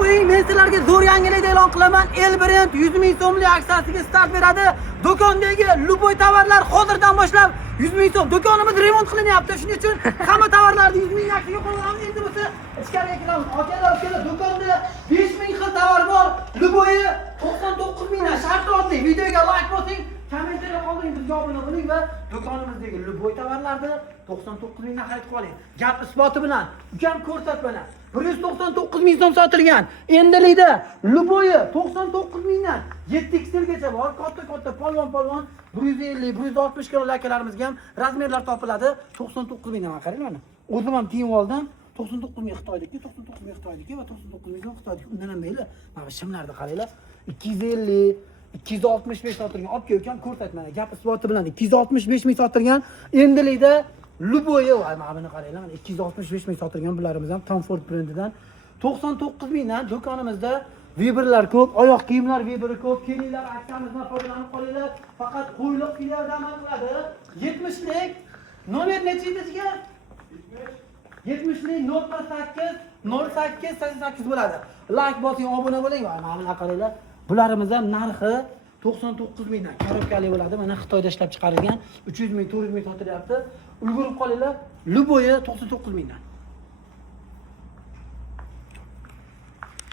qo'ying, men sizlarga zo'r yangilik e'lon qilaman. El brend 100 ming so'mlik aksiyasiga start beradi. Do'kondagi luboy tovarlar hozirdan boshlab 100 ming so'm. Do'konimiz remont qilinyapti. Shuning uchun hamma tovarlarni 100 ming aksiyaga qo'yamiz. Endi bo'lsa ichkariga kiramiz. Akalar, do'konda 5 ming xil tovar bor. Luboyi 99 mingdan. Sharti oddiy. Videoga like bosing, kommentariyga qoldiring, bizga obuna bo'ling va do'konimizdagi luboy tovarlarni 99 mingdan xarid qiling. Gap isboti bilan, ukam ko'rsatmalar. 199 ming so'm sotilgan. Endilikda luboyi 99 mingdan 7 xlgacha bor. Katta polvon 150, 160 kilo akalarimizga ham razmerlar topiladi. 99 mingdan qarang mana. O'zim ham kiyib oldim. 99 ming Xitoydagi, 99 ming Xitoydagi va 99 ming Xitoydagi. Undan ham mayli. Mana shimlarni qaranglar. 250 265 sotilgan. Olib kelgan ko'rsatmani. Gap isboti bilan 265 ming sotilgan. Endilikda luboyi mana buni qaranglar. 265 ming sotilgan bularimiz ham Comfort brendidan. 99 mingdan do'konimizda Viberlar ko'p, oyoq kiyimlar Viberi ko'p. Kelinglar, aksiyamizdan foydalanib qolinglar. Faqat qo'yliq filialda amal qiladi. 70lik nomer nechinchisiga? 70lik 08 bo'ladi. Like bosing, obuna bo'ling. Mana buni qaranglar. Bularimiz ham narxi 99 mingdan korobkali bo'ladi. Mana Xitoyda ishlab chiqarilgan 300 ming, 400 ming sotilyapti. Ulgurib qolinglar. Luboyi 99 mingdan.